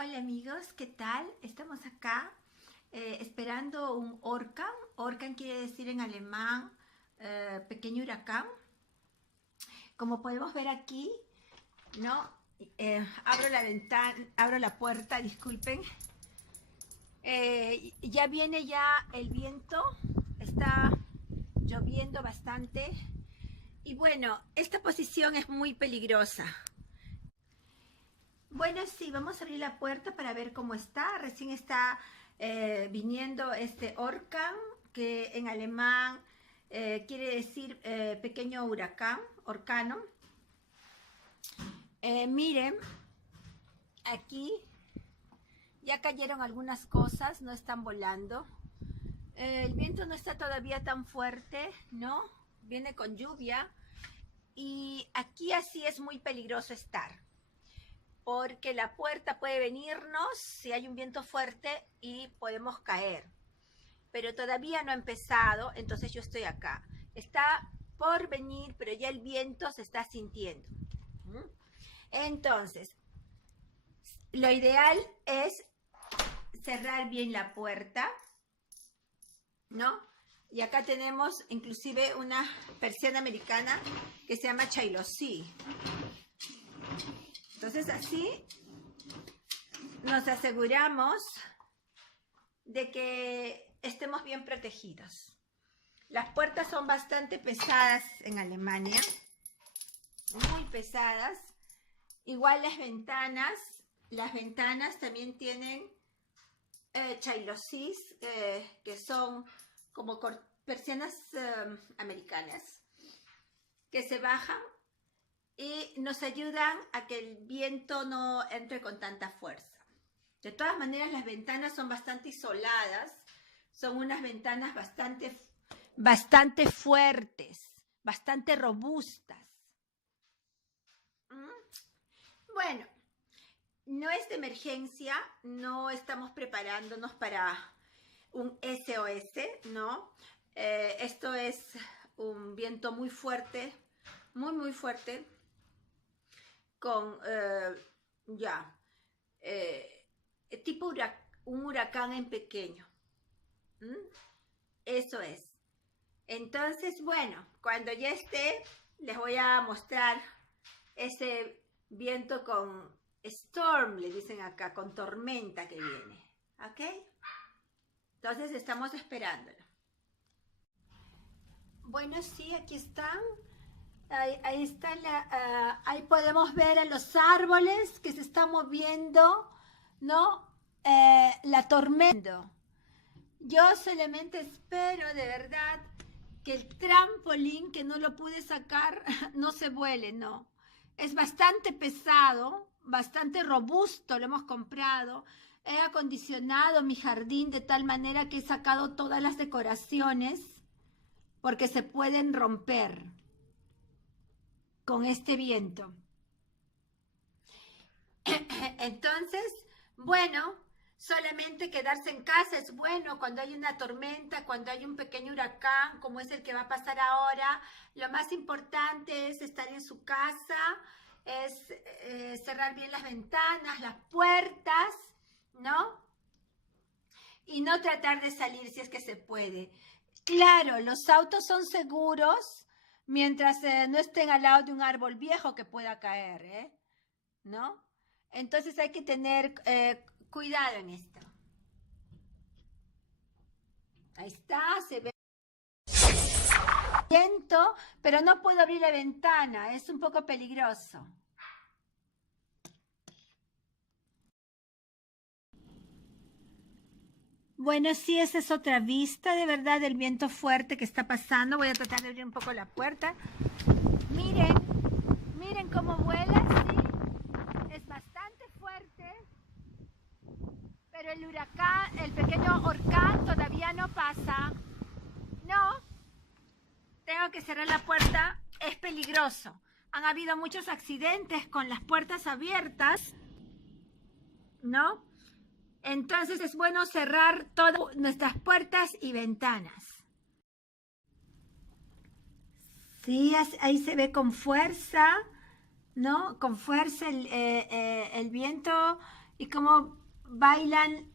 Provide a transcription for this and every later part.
Hola amigos, ¿qué tal? Estamos acá esperando un Orkan. Orkan quiere decir en alemán pequeño huracán. Como podemos ver aquí, ¿no? Abro la ventana, abro la puerta, disculpen. Ya viene ya el viento, está lloviendo bastante. Y bueno, esta posición es muy peligrosa. Bueno, sí, vamos a abrir la puerta para ver cómo está. Recién está viniendo este Orkan, que en alemán quiere decir pequeño huracán, orcano. Miren, aquí ya cayeron algunas cosas, no están volando. El viento no está todavía tan fuerte, ¿no? Viene con lluvia. Y aquí así es muy peligroso estar, porque la puerta puede venirnos si hay un viento fuerte y podemos caer. Pero todavía no ha empezado, entonces yo estoy acá. Está por venir, pero ya el viento se está sintiendo. Entonces, lo ideal es cerrar bien la puerta, ¿no? Y acá tenemos inclusive una persiana americana que se llama Chailosí. Entonces así nos aseguramos de que estemos bien protegidos. Las puertas son bastante pesadas en Alemania, muy pesadas. Igual las ventanas también tienen chailosís, que son como persianas americanas, que se bajan y nos ayudan a que el viento no entre con tanta fuerza. De todas maneras, las ventanas son bastante isoladas, son unas ventanas bastante fuertes, bastante robustas. Bueno, no es de emergencia, no estamos preparándonos para un SOS, ¿no? Esto es un viento muy fuerte, muy fuerte, con tipo un huracán en pequeño. Eso es. Entonces, bueno, cuando ya esté, les voy a mostrar ese viento con storm, le dicen acá, con tormenta que viene. ¿Ok? Entonces estamos esperándolo. Bueno, sí, aquí están. Ahí está ahí podemos ver a los árboles que se están moviendo, ¿no? La tormenta. Yo solamente espero de verdad que el trampolín, que no lo pude sacar, no se vuele, no. Es bastante pesado, bastante robusto, lo hemos comprado. He acondicionado mi jardín de tal manera que he sacado todas las decoraciones porque se pueden romper con este viento. Entonces, bueno, solamente quedarse en casa es bueno cuando hay una tormenta, cuando hay un pequeño huracán, como es el que va a pasar ahora. Lo más importante es estar en su casa, es cerrar bien las ventanas, las puertas, ¿no? Y no tratar de salir si es que se puede. Claro, los autos son seguros mientras no estén al lado de un árbol viejo que pueda caer, ¿no? Entonces hay que tener cuidado en esto. Ahí está, se ve viento, pero no puedo abrir la ventana, es un poco peligroso. Bueno, sí, esa es otra vista de verdad del viento fuerte que está pasando. Voy a tratar de abrir un poco la puerta. Miren, miren cómo vuela, sí, es bastante fuerte. Pero el huracán, el pequeño Orkan todavía no pasa. No, tengo que cerrar la puerta, es peligroso. Han habido muchos accidentes con las puertas abiertas, ¿no? Entonces es bueno cerrar todas nuestras puertas y ventanas. Sí, ahí se ve con fuerza, ¿no? Con fuerza el viento y cómo bailan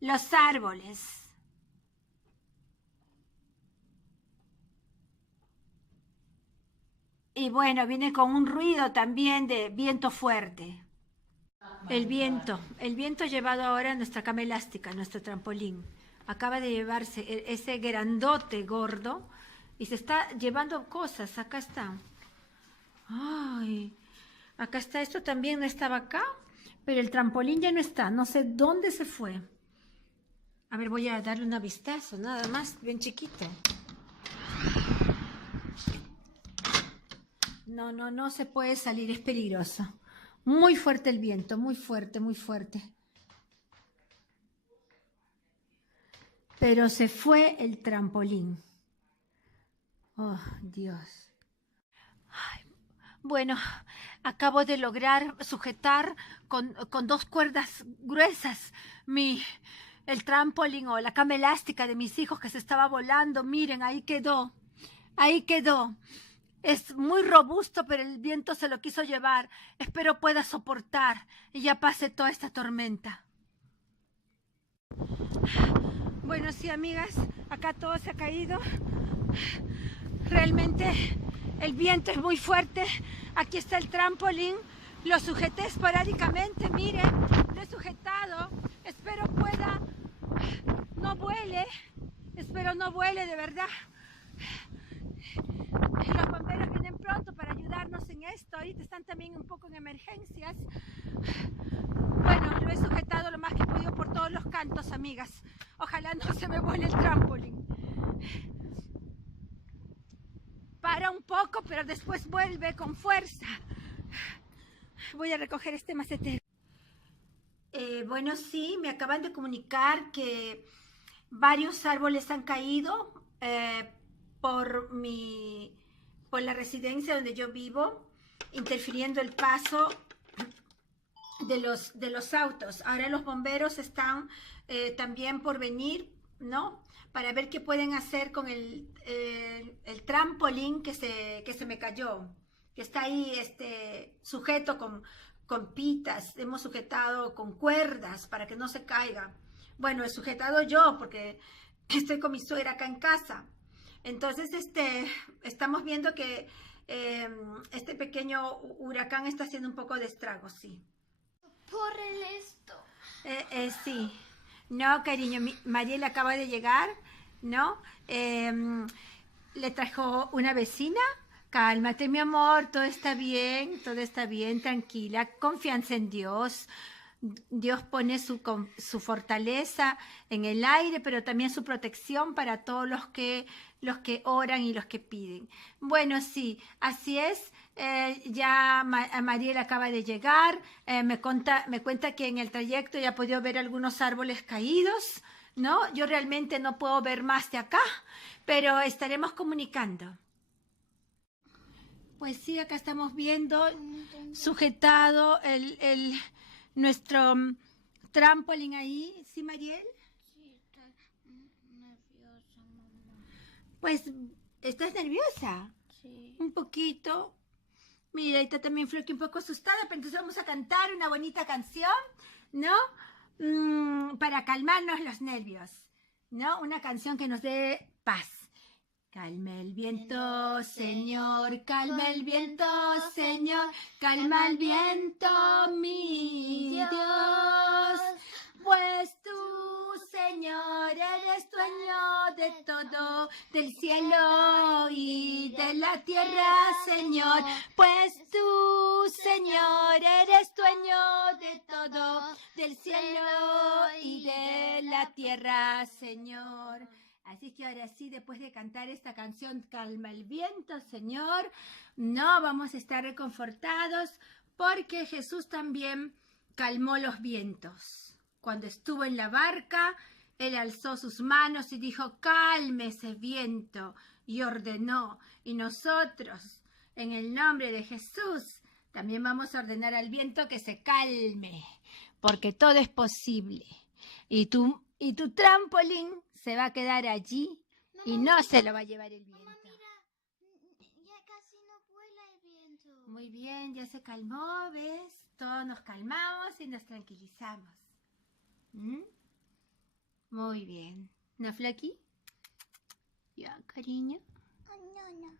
los árboles. Y bueno, viene con un ruido también de viento fuerte. El viento ha llevado ahora nuestra cama elástica, nuestro trampolín. Acaba de llevarse ese grandote gordo y se está llevando cosas. Acá está. Ay, acá está. Esto también no estaba acá, pero el trampolín ya no está. No sé dónde se fue. A ver, voy a darle un vistazo, nada más, bien chiquito. No, no, no se puede salir, es peligroso. Muy fuerte el viento, muy fuerte, muy fuerte. Pero se fue el trampolín. Oh, Dios. Ay, bueno, acabo de lograr sujetar con 2 cuerdas gruesas el trampolín o la cama elástica de mis hijos que se estaba volando. Miren, ahí quedó. Ahí quedó. Es muy robusto, pero el viento se lo quiso llevar. Espero pueda soportar y ya pase toda esta tormenta. Bueno, sí, amigas, acá todo se ha caído. Realmente el viento es muy fuerte. Aquí está el trampolín. Lo sujeté esporádicamente, miren, lo he sujetado. Espero pueda, no vuele. Espero no vuele, de verdad. Los bomberos vienen pronto para ayudarnos en esto. Ahorita están también un poco en emergencias. Bueno, lo he sujetado lo más que he podido por todos los cantos, amigas. Ojalá no se me vuele el trampolín. Para un poco, pero después vuelve con fuerza. Voy a recoger este macetero. Bueno, sí, me acaban de comunicar que varios árboles han caído por la residencia donde yo vivo, interfiriendo el paso de los autos. Ahora los bomberos están también por venir, ¿no? Para ver qué pueden hacer con el trampolín que se me cayó, que está ahí sujeto con pitas. Hemos sujetado con cuerdas para que no se caiga. Bueno, he sujetado yo porque estoy con mi suegra acá en casa. Entonces, estamos viendo que este pequeño huracán está haciendo un poco de estragos, sí. Por esto. Sí. No, cariño, Mariela acaba de llegar, ¿no? Le trajo una vecina. Cálmate, mi amor, todo está bien, tranquila. Confianza en Dios. Dios pone su fortaleza en el aire, pero también su protección para todos los que oran y los que piden. Bueno, sí, así es. Ya Mariela acaba de llegar. Me cuenta que en el trayecto ya ha podido ver algunos árboles caídos, ¿no? Yo realmente no puedo ver más de acá, pero estaremos comunicando. Pues sí, acá estamos viendo sujetado nuestro trampolín ahí. ¿Sí, Mariel? Sí, estoy nerviosa, mamá. Pues, ¿estás nerviosa? Sí. Un poquito. Mira, ahí está también Floki un poco asustada, pero entonces vamos a cantar una bonita canción, ¿no? Para calmarnos los nervios, ¿no? Una canción que nos dé paz. Calma el viento, Señor, calma el viento, Señor, calma el viento, mi Dios. Pues tú, Señor, eres dueño de todo, del cielo y de la tierra, Señor. Pues tú, Señor, eres dueño de todo, del cielo y de la tierra, Señor. Así que ahora sí, después de cantar esta canción, Calma el viento, Señor, no vamos a estar reconfortados porque Jesús también calmó los vientos. Cuando estuvo en la barca, Él alzó sus manos y dijo, cálmese viento, y ordenó. Y nosotros, en el nombre de Jesús, también vamos a ordenar al viento que se calme, porque todo es posible. Y tu trampolín se va a quedar allí y no se lo va a llevar el viento. Mamá, mira, ya casi no vuela el viento. Muy bien, ya se calmó, ¿ves? todos nos calmamos y nos tranquilizamos. ¿Mm? Muy bien. ¿No, Flaki? Ya, cariño. No.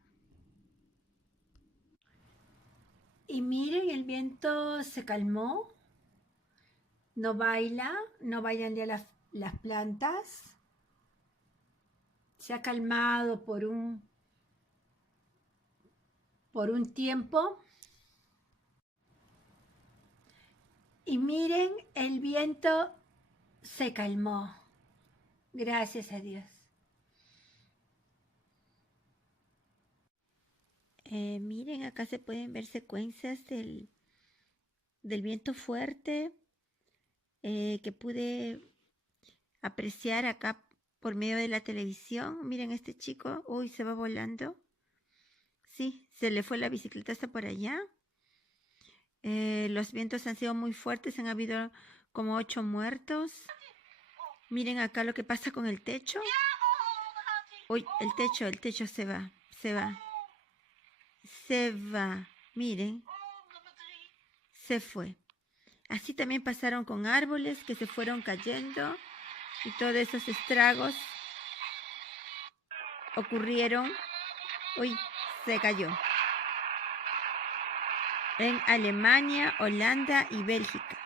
Y miren, el viento se calmó. No baila, no bailan ya las plantas. Se ha calmado por un tiempo. Y miren, el viento se calmó. Gracias a Dios. Miren, acá se pueden ver secuencias del viento fuerte que pude apreciar acá por medio de la televisión. Miren, este chico, uy, se va volando. Sí, se le fue la bicicleta hasta por allá. Los vientos han sido muy fuertes, han habido como 8 muertos. Miren acá lo que pasa con el techo. Uy, el techo se va. Miren, se fue. Así también pasaron con árboles que se fueron cayendo y todos esos estragos ocurrieron. Uy, se cayó. En Alemania, Holanda y Bélgica.